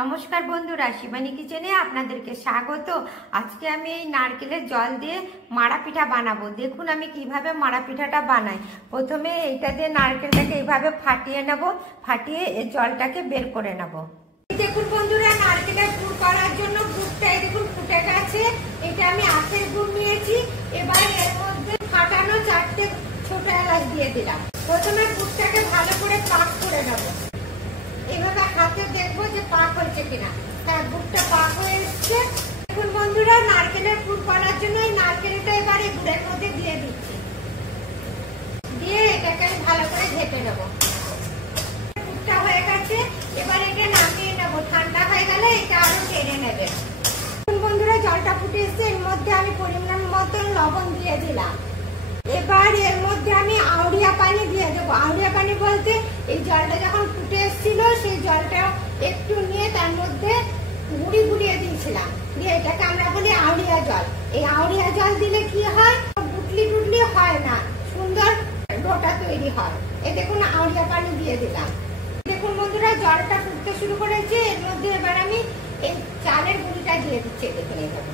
নমস্কার বন্ধুরা, শিবানী কিচেনে আপনাদেরকে স্বাগত। আজকে আমি এই নারকেলের জল দিয়ে মাড়া পিঠা বানাবো। দেখুন আমি কিভাবে মাড়া পিঠাটা বানাই। প্রথমে এইটা দিয়ে নারকেলটাকে এইভাবে ফাটিয়ে নেব, ফাটিয়ে এই জলটাকে বের করে নেব। দেখুন বন্ধুরা, নারকেলের গুড় করার জন্য গুড়টা দেখুন ফুটে গেছে। এটা আমি আখের গুড় নিয়েছি। এবার এর মধ্যে ফাটানো 4টে ছোট এলাচ দিয়ে দিলাম। প্রথমে গুড়টাকে ভালো করে পাক করে নেব। এভাবে হাতে দেখবো যে পাক হয়েছে কিনা। হ্যাঁ, গুড়টা পাক হয়ে এসছে। দেখুন বন্ধুরা, নারকেলের গুড় করার জন্য এই নারকেলটা এবার এই গুড়ের মধ্যে দিয়ে দিচ্ছি। দিয়ে এটাকে আমি ভালো করে ঘেটে নেব। গুড়টা হয়ে গেছে, এবার এটা নামিয়ে নেব। ঠান্ডা হয়ে গেলে এটা আরো টেনে নেবে। দেখুন বন্ধুরা, জলটা ফুটে এসছে। এর মধ্যে আমি পরিমাণ মতন লবণ দিয়ে দিলাম। এবার এর মধ্যে আমি আউরিয়া পানি দিয়ে দেবো। আউরিয়া পানি বলতে এই জলটা যখন ফুটে এসেছিল সেই জলটা একটু নিয়ে তার মধ্যে গুড়িয়ে দিয়েছিলাম। দিয়ে এটাকে আমরা বলি আউরিয়া জল। এই আউরিয়া জল দিলে কি হয়, গুটলি হয় না, সুন্দর ডোটা তৈরি হয়। এই দেখুন আউরিয়া পানি দিয়ে দিলাম। দেখুন বন্ধুরা, জলটা ফুটতে শুরু করেছে। এর মধ্যে এবার আমি এই চালের গুঁড়িটা দিয়ে দিচ্ছি। দেখুন এইভাবে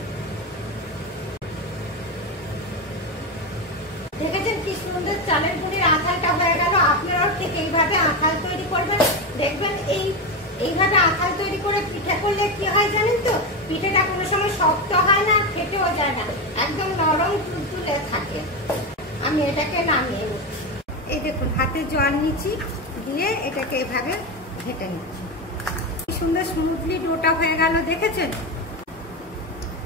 দেখেছেন কি সুন্দর চালের গুঁড়ির আঁঠালটা হয়ে গেল। আপনারাও ঠিক এইভাবে আঁঠাল তৈরি করবেন। দেখবেন এইভাবে আঁঠাল তৈরি করে পিঠে করলে কি হয় জানেন তো, পিঠেটা কোনো সময় শক্ত হয় না, ফেটেও যায় না, একদম নরম তুলতুলে থাকে। আমি এটাকে নামিয়ে নিচ্ছি। এই দেখুন হাতে জল নিচ্ছি, দিয়ে এটাকে এভাবে ঘেটে নিচ্ছি। কি সুন্দর স্মুথলি ডোটা হয়ে গেল, দেখেছেন।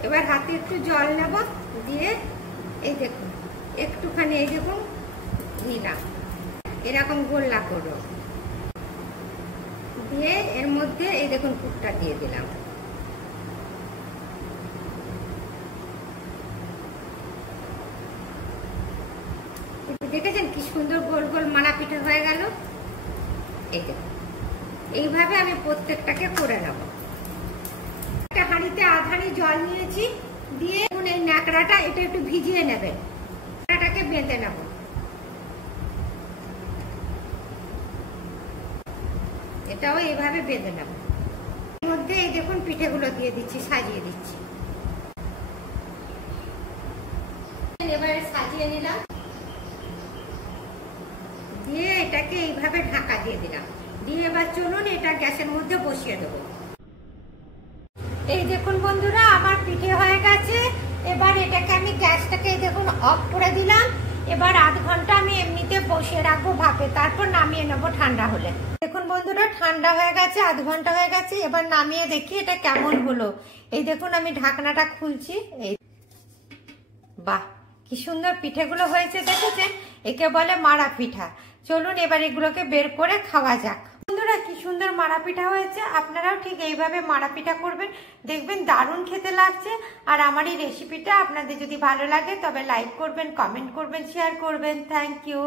এবার হাতে একটু জল নেব, দিয়ে এই দেখুন একটুখানি এই দেখুন নিলাম, এরকম গোল্লা করো। দিয়ে এর মধ্যে এই দেখুন পুরটা দিয়ে দিলাম। দেখেছেন কি সুন্দর গোল গোল মাড়া পিঠা হয়ে গেল। এই দেখুন এইভাবে আমি প্রত্যেকটাকে করে নেব। একটা হাঁড়িতে আধ হাঁড়ি জল নিয়েছি। দিয়ে এই ন্যাকড়াটা এটা একটু ভিজিয়ে নেবেন। ন্যাকড়াটাকে বেঁধে নেব। এটাও এইভাবে বেঁধে নেব। এর মধ্যে এই দেখুন পিঠেগুলো দিয়ে দিচ্ছি, সাজিয়ে দিচ্ছি। এবারে সাজিয়ে নিলাম, দিয়ে এটাকে এইভাবে ঢাকা দিয়ে দিলাম। দিয়ে এবার চলুন এটা গ্যাসের মধ্যে বসিয়ে দেবো। এই দেখুন বন্ধুরা, আমার পিঠে হয়ে গেছে। এবার এটাকে আমি গ্যাসটাকে দেখুন অফ করে দিলাম। এবার আধ ঘন্টা আমি এমনিতে বসিয়ে রাখবো ভাপে, তারপর নামিয়ে নেবো ঠান্ডা হলে। দেখুন বন্ধুরা, ঠান্ডা হয়ে গেছে, আধ ঘন্টা হয়ে গেছে। এবার নামিয়ে দেখি এটা কেমন হলো। এই দেখুন আমি ঢাকনাটা খুলছি। এই বাহ, কি সুন্দর পিঠেগুলো হয়েছে, দেখেছেন। একে বলে মাড়া পিঠা। চলুন এবার এগুলোকে বের করে খাওয়া যাক। বন্ধুরা, কি সুন্দর মাড়া পিঠা হয়েছে। আপনারাও ঠিক এইভাবে মাড়া পিঠা করবেন, দেখবেন দারুণ খেতে লাগছে। আর আমার এই রেসিপিটা আপনাদের যদি ভালো লাগে তবে লাইক করবেন, কমেন্ট করবেন, শেয়ার করবেন। Thank you.